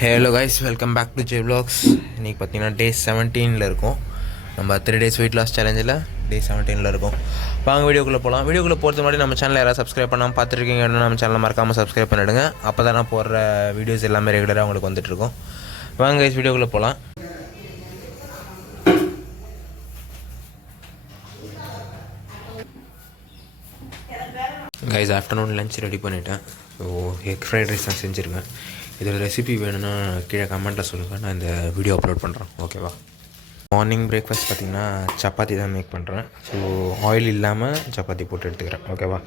Hello guys, welcome back to J vlogs. இன்றைக்கி பார்த்தீங்கன்னா day 17 இருக்கும். நம்ம 3 days வெயிட் லாஸ் சேலஞ்சில் டே 17 இருக்கும். வாங்க வீடியோக்குள்ளே போகலாம். வீடியோக்குள்ளே போகிறது முன்னாடி நம்ம சேனலில் யாராவது சப்ஸ்கிரைப் பண்ணாமல் பார்த்துருக்கீங்க அப்படின்னா நம்ம சேனலை மறக்காமல் சப்ஸ்கிரைப் பண்ணிவிடுங்க. அப்போ தான் நான் போடுற வீடியோஸ் எல்லாமே ரெகுலராக உங்களுக்கு வந்துட்டுருக்கும். வாங்க கைஸ் வீடியோக்குள்ளே போகலாம். கைஸ் ஆஃப்டர்நூன் லஞ்ச் ரெடி பண்ணிவிட்டேன். ஸோ எக் ஃப்ரைட் ரைஸ் தான் செஞ்சுருக்கேன். இதில் ரெசிபி வேணும்னா கீழே கமெண்ட்டில் சொல்லுங்கள், நான் இந்த வீடியோ அப்லோட் பண்ணுறேன். ஓகேவா? மார்னிங் பிரேக்ஃபாஸ்ட் பார்த்திங்கன்னா சப்பாத்தி தான் மேக் பண்ணுறேன். ஸோ ஆயில் இல்லாமல் சப்பாத்தி போட்டு எடுத்துக்கிறேன். ஓகேவா?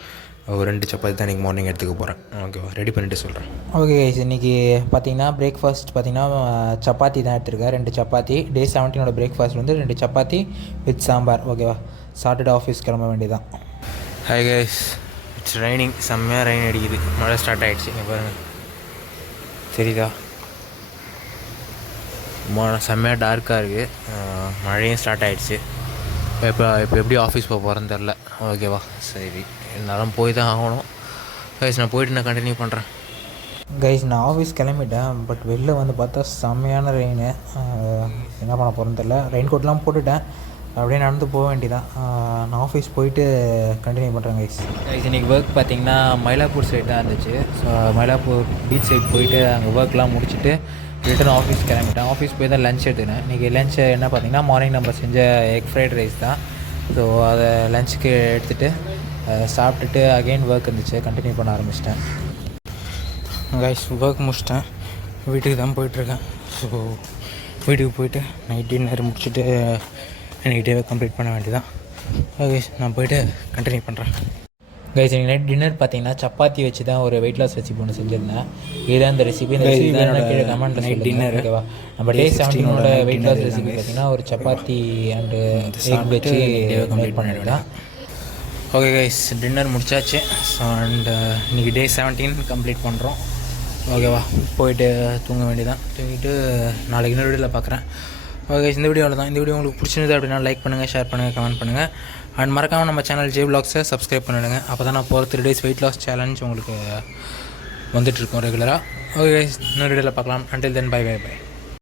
ஒரு 2 சப்பாத்தி தான் இன்றைக்கி மார்னிங் எடுத்துக்க போகிறேன். ஓகேவா? ரெடி பண்ணிவிட்டு சொல்கிறேன். ஓகே கைஸ், இன்றைக்கி பார்த்திங்கன்னா பிரேக்ஃபாஸ்ட் பார்த்திங்கன்னா சப்பாத்தி தான் எடுத்துருக்கேன். 2 சப்பாத்தி. டே 17 பிரேக்ஃபாஸ்ட் வந்து 2 சப்பாத்தி வித் சாம்பார். ஓகேவா? சாட்டர்டே ஆஃபீஸ் கிளம்ப வேண்டியதான். Hi guys, it's raining. செம்மையாக ரெயின் அடிக்குது. மழை ஸ்டார்ட் ஆகிடுச்சு. இங்கே பாருங்கள், சரிதா? செம்மையாக டார்க்காக இருக்குது. மழையும் ஸ்டார்ட் ஆகிடுச்சு. இப்போ எப்படி ஆஃபீஸ் போக போகிறேன்னு தெரில. ஓகேவா? சரி, இருந்தாலும் போய் தான் ஆகணும். கைஸ் நான் போயிட்டு நான் கண்டினியூ பண்ணுறேன். கைஸ் நான் ஆஃபீஸ் கிளம்பிட்டேன். பட் வெளில வந்து பார்த்தா செம்மையான ரெயின். என்ன பண்ண போகிறேன்னு தெரில. ரெயின் கோட்லாம் போட்டுட்டேன். அப்படியே நடந்து போக வேண்டியதான். நான் ஆஃபீஸ் போயிட்டு கண்டினியூ பண்ணுறேன் கைஸ். இன்றைக்கி ஒர்க் பார்த்திங்கன்னா மயிலாப்பூர் சைடு தான் இருந்துச்சு. ஸோ மயிலாப்பூர் பீச் சைடு போயிட்டு அங்கே ஒர்க்லாம் முடிச்சுட்டு ரிட்டர்ன் ஆஃபீஸ் கிளம்பிட்டேன். ஆஃபீஸ் போய் தான் லஞ்ச் எடுத்துக்கினேன். இன்றைக்கி லஞ்ச் என்ன பார்த்திங்கன்னா மார்னிங் நம்ம செஞ்ச எக் ஃப்ரைட் ரைஸ் தான். ஸோ அதை லஞ்சுக்கு எடுத்துகிட்டு சாப்பிட்டுட்டு அகெயின் ஒர்க் இருந்துச்சு, கண்டினியூ பண்ண ஆரம்பிச்சிட்டேன். கைஸ் ஒர்க் முடிச்சிட்டேன், வீட்டுக்கு தான் போயிட்டுருக்கேன். ஸோ வீட்டுக்கு போயிட்டு நைட் டின்னர் முடிச்சுட்டு இன்றைக்கி டேவை கம்ப்ளீட் பண்ண வேண்டியதான். ஓகே, நான் போய்ட்டு கண்டினியூ பண்ணுறேன். கைஸ் இன்றைக்கி நைட் டின்னர் பார்த்தீங்கன்னா சப்பாத்தி வச்சு தான் ஒரு வெயிட் லாஸ் ரெசிபி ஒன்று செஞ்சுருந்தேன். இதுதான் இந்த ரெசிபி. இந்த ரெசிபி தான் கீழே கமெண்ட் நைட் டின்னர். ஓகேவா? நம்ம டே 17 வெயிட் லாஸ் ரெசிபி பார்த்தீங்கன்னா ஒரு சப்பாத்தி அண்டு எக் வச்சு கம்ப்ளீட் பண்ணிடலாம். ஓகே கைஸ், டின்னர் முடிச்சாச்சு. ஸோ அண்ட் இன்றைக்கி டே 17 கம்ப்ளீட் பண்ணுறோம். ஓகேவா? போயிட்டு தூங்க வேண்டியதான். தூங்கிட்டு நாளைக்கு இன்னொரு வீடியோவில் பார்க்குறேன். ஓகே, இந்த வீடியோவில் தான். இந்த வீடியோ உங்களுக்கு பிடிச்சிருந்தது அப்படின்னா லைக் பண்ணுங்கள், ஷேர் பண்ணுங்கள், கமெண்ட் பண்ணுங்கள். அண்ட் மறக்காமல் நம்ம சேனல் ஜே வ்ளாக்ஸை சப்ஸ்கிரைப் பண்ணிவிடுங்க. அப்போ தான் நான் போகிற 3 days வெயிட் லாஸ் சேலஞ்ச் உங்களுக்கு வந்துட்டுருக்கோம் ரெகுலராக. ஓகே, இன்னொரு வீடியோவில் பார்க்கலாம். Until then bye bye by.